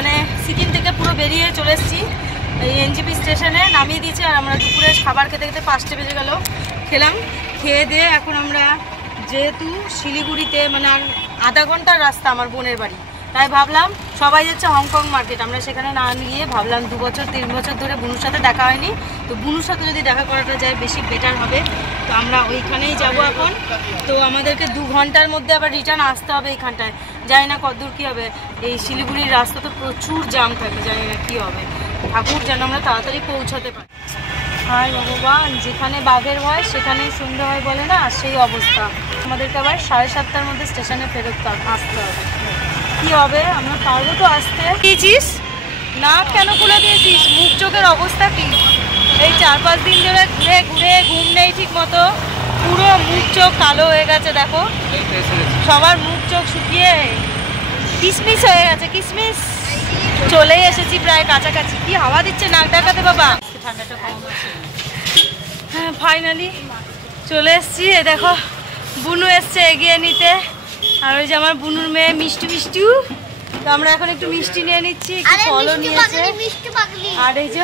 মানে সিকিম থেকে পুরো বেরিয়ে চলে এসেছি। এই এনজিপি স্টেশনে নামিয়ে দিয়েছে আর আমরা দুপুরে খাবার খেতে খেতে 5টে বেজে গেল। খেলাম, খেয়ে দিয়ে এখন আমরা যেহেতু শিলিগুড়িতে মানে আর আধা ঘন্টার রাস্তা আমার বোনের বাড়ি, তাই ভাবলাম সবাই যাচ্ছে হংকং মার্কেট, আমরা সেখানে না গিয়ে ভাবলাম 2 বছর 3 বছর ধরে বুনুর সাথে দেখা হয়নি, তো বুনুর সাথে যদি দেখা করাটা যায় বেশি বেটার হবে। তো আমরা ওইখানেই যাব এখন। তো আমাদেরকে 2 ঘন্টার মধ্যে আবার রিটার্ন আসতে হবে এইখানটায়। জানি না কতদূর কী হবে, এই শিলিগুড়ির রাস্তা তো প্রচুর জাম থাকে, জানি না কী হবে। ঠাকুর যেন আমরা তাড়াতাড়ি পৌঁছাতে পারি। হায় ভগবান, যেখানে বাঘের ভয় সেখানেই সন্ধ্যা হয় বলে না, সেই অবস্থা। আমাদেরকে আবার 7:30টার মধ্যে স্টেশনে ফেরত আসতে হবে। কি হবে, আমরা পারবো তো আসতে? দিয়েছিস না কেন খুলে দিয়েছিস? মুখ চোখের অবস্থা কি? এই 4-5 দিন ধরে ঘুরে ঘুরে ঘুম নেই ঠিক মতো, পুরো মুখ চোখ কালো হয়ে গেছে। দেখো সবার মুখ চোখ শুকিয়ে কিসমিস হয়ে গেছে, কিসমিস। চলেই এসেছি প্রায় কাছাকাছি। কি হাওয়া দিচ্ছে, নাক ডাকাতে বাবা। ঠান্ডাটা কম আছে। হ্যাঁ ফাইনালি চলে এসেছি। এ দেখো বুনু এসছে এগিয়ে নিতে, আর ওই যে আমার বুনুর মেয়ে মিষ্টি মিষ্টি। তো আমরা এখন একটু মিষ্টি নিয়ে নিচ্ছি, একটু ফলও নিয়েছে। আর এই যে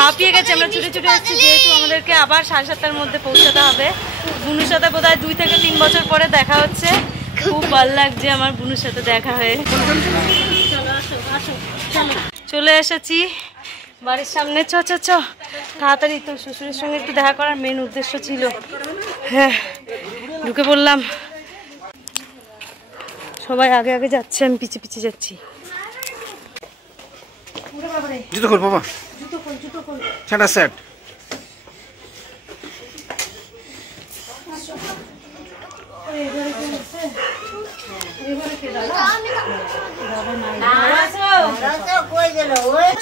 হাঁপিয়ে গেছে, আমরা ছুটে ছুটে এসেছি যেহেতু আমাদেরকে আবার 7:30টার মধ্যে পৌঁছাতে হবে। বুনুর সাথে বোধহয় 2 থেকে 3 বছর পরে দেখা হচ্ছে। খুব ভালো লাগছে আমার বুনুর সাথে দেখা হয়ে। চলে এসেছি বাড়ির সামনে। চ চ চ তাড়াতাড়ি, তো শ্বশুরের সঙ্গে একটু দেখা করার মেন উদ্দেশ্য ছিল। হ্যাঁ ঢুকে পড়লাম, সবাই আগে আগে যাচ্ছে, আমি পিছিয়ে পিছিয়ে যাচ্ছি। জুতো খোল বাবা, জুতো খোল, জুতো খোল। ছাড়া সেট।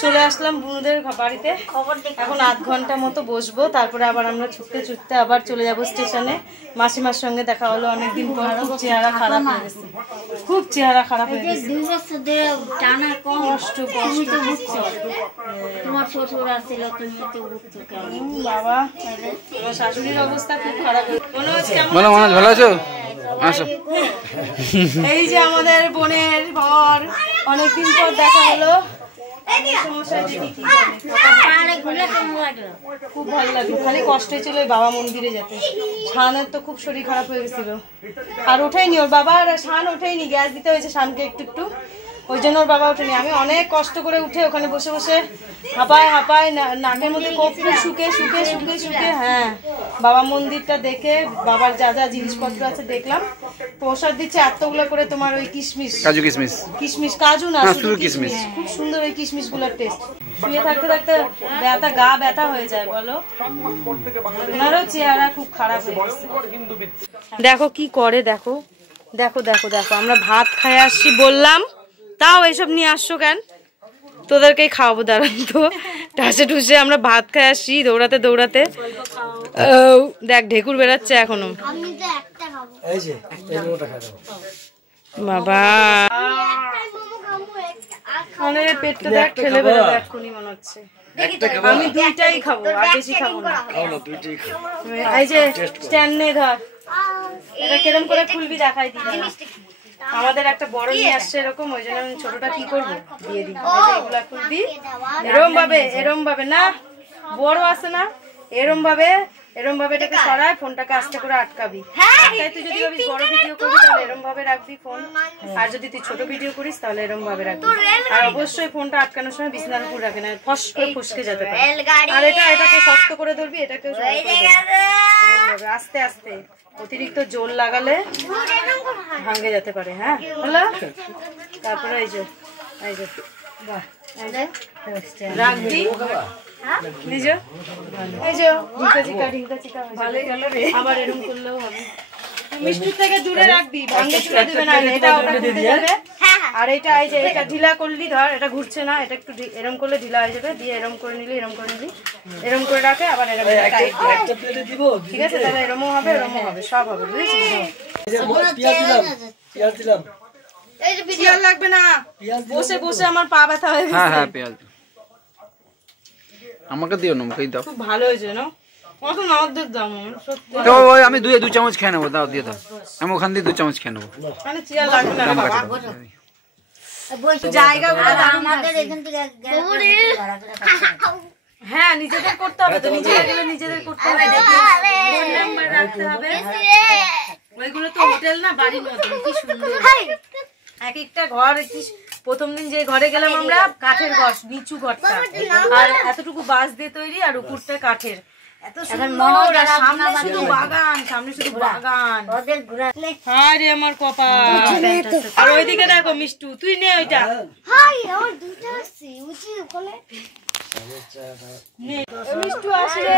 চলে আসলাম বুনুদের বাড়িতে। এখন 8 ঘন্টা মতো বসবো, তারপরে আবার আমরা ছুটতে ছুটতে আবার চলে যাব স্টেশনে। মাসিমার সঙ্গে দেখা হলো অনেকদিন পর। খুব চেহারা খারাপ হয়ে গেছে, খুব চেহারা খারাপ হয়ে গেছে। কষ্ট কষ্ট তোমার শ্বশুর আসছিল, তুমি তো বুঝছো কেমন বাবা। আমার শাশুড়ির অবস্থা খুব খারাপ। বলো মনোজ, ভালো আছো? আসো। এই যে আমাদের বোনের বর, অনেকদিন পর দেখা হলো। খুব ভালো লাগলো, খালি কষ্টই ছিল ওই বাবা মন্দিরে যেতে। শানের তো খুব শরীর খারাপ হয়ে গেছিল, আর ওঠেনি ওর বাবা, আর শান ওঠেনি, গ্যাস দিতে হয়েছে শানকে একটু একটু, ওই জন্য ওর বাবা ওঠেনি। আমি অনেক কষ্ট করে উঠে ওখানে বসে বসে হাঁপায় হাঁপায়, নাকের মধ্যে কর্পূর শুকে শুকে শুকে শুকে, হ্যাঁ বাবা মন্দিরটা দেখে বাবার যা যা জিনিসপত্র আছে দেখলাম। প্রসাদ দিচ্ছে এতগুলো করে, তোমার ওই কিশমিশ, কাজু কিশমিশ, কিশমিশ কাজু না শুধু কিশমিশ। খুব সুন্দর ওই কিশমিশ গুলোর টেস্ট। শুয়ে থাকতে থাকতে ব্যথা, গা ব্যথা হয়ে যায় বলো। ওনারও চেহারা খুব খারাপ হয়ে গেছে। দেখো কি করে, দেখো দেখো দেখো দেখো। আমরা ভাত খাই আসছি বললাম, তাও এইসব নিয়ে আসছো কেন? তোদেরকেই খাওয়াবো দাঁড়ান তো। ঠাসে ঠুসে আমরা ভাত খাই আসছি দৌড়াতে দৌড়াতে। দেখ ঢেকুর বেড়াচ্ছে এখনো বাবা। পেটটা দেখ ঠেলে বেরোবে এক্ষুনি মনে হচ্ছে। আমি 2টাই খাবো, আর বেশি খাবো না। এই যে স্ট্যান্ড নেই, ধর এটা কিরম করে খুলবি দেখাই দিবি। আমাদের একটা বড় নিয়ে আসছে এরকম, ওই জন্য আমি ছোটটা কি করবো দিয়ে দিই। এগুলা খুলবি এরম ভাবে না, বড় আছে না, এরম ভাবে এটাকে সরায়, ফোনটাকে আস্তে করে আটকাবি। তুই যদি ভাবিস বড় ভিডিও করবি তাহলে এরম ভাবে রাখবি ফোন, আর যদি তুই ছোট ভিডিও করিস তাহলে এরম ভাবে রাখবি। আর অবশ্যই ফোনটা আটকানোর সময় বিছানার উপর রাখে না, ফস করে ফসকে যেতে পারে। আর এটাকে শক্ত করে ধরবি, এটাকে আস্তে আস্তে, অতিরিক্ত জোর লাগালে ভাঙে যেতে পারে। হ্যাঁ হলো, তারপরে এই যে রাখবি, আবার এরকম করলেও হবে। মিষ্টির থেকে দূরে রাখবি, ভাঙে চুলে দিবে না। এটা ওটা খুলতে যাবে, আর এটা এই যে এটা ঢিলা করলি, ধর এটা ঘুরছে না, এটা একটু এরম করলে ঢিলা হয়ে যাবে। দিয়ে এরম করে নিলি, এরম করে রাখে, আবার এরম ঠিক আছে। তাহলে এরমও হবে, এরমও হবে, সব হবে, বুঝেছিস? পেঁয়াজ লাগবে না, বসে বসে আমার পা ব্যথা হয়ে গেছে। হ্যাঁ পেঁয়াজ আমাকে দিও না, মুখেই দাও। খুব ভালো হয়েছে না, এখন আমাদের দাম সত্যি। তো ওই আমি 2 চামচ খেয়ে নেবো, দাও দিয়ে দাও। আমি ওখান দিয়ে 2 চামচ খেয়ে নেবো। মানে চেয়ার লাগবে না বাবা। জায়গাগুলো দারুণ আমাদের লাগছে। এখান থেকে ঘোরাফেরা করতে হবে। হ্যাঁ নিজেদের করতে হবে তো, নিজেরা গেলে নিজেদের করতে হবে, ফোন নাম্বার রাখতে হবে। ওইগুলো তো হোটেল না, বাড়ির মতো কি সুন্দর এক একটা ঘর। কি প্রথম দিন যে ঘরে গেলাম আমরা, কাঠের ঘর, নিচু ঘরটা, আর এতটুকু বাঁশ দিয়ে তৈরি আর উপরটা কাঠের। এত সুন্দর, আর সামনে শুধু বাগান, সামনে শুধু বাগান। ওদের ঘোরা আরে আমার কপাল। আর ওইদিকে দেখো মিষ্টু, তুই নে ওইটা। নে, ও মিষ্টু আসলে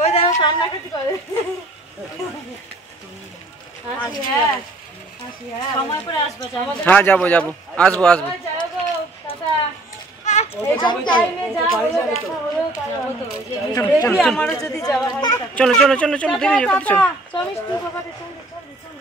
ওই দেখো কান্নাকাটি করে। সময় করে আসবো। হ্যাঁ যাবো যাবো, আসবো আসবো। আমারও যদি যাওয়া হয়। চলো চলো চলো চলো, দেরি হয়ে যাচ্ছে, চলো। চল মিষ্টু, বাবা রে, চল চল চল।